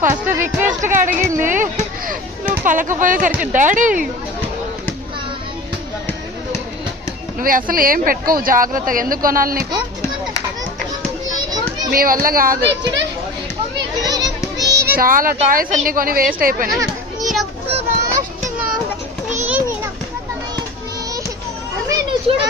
First request గా అడిగింది, నువ్వు పలకపోయేసరికి డాడీ నువ్వు అసలు ఏం పెట్టుకోవు జాగ్రత్తగా. ఎందుకు కొనాలి నీకు? మీ వల్ల కాదు. చాలా టాయ్స్ అన్ని కొని వేస్ట్ అయిపోయినాయి. చూడ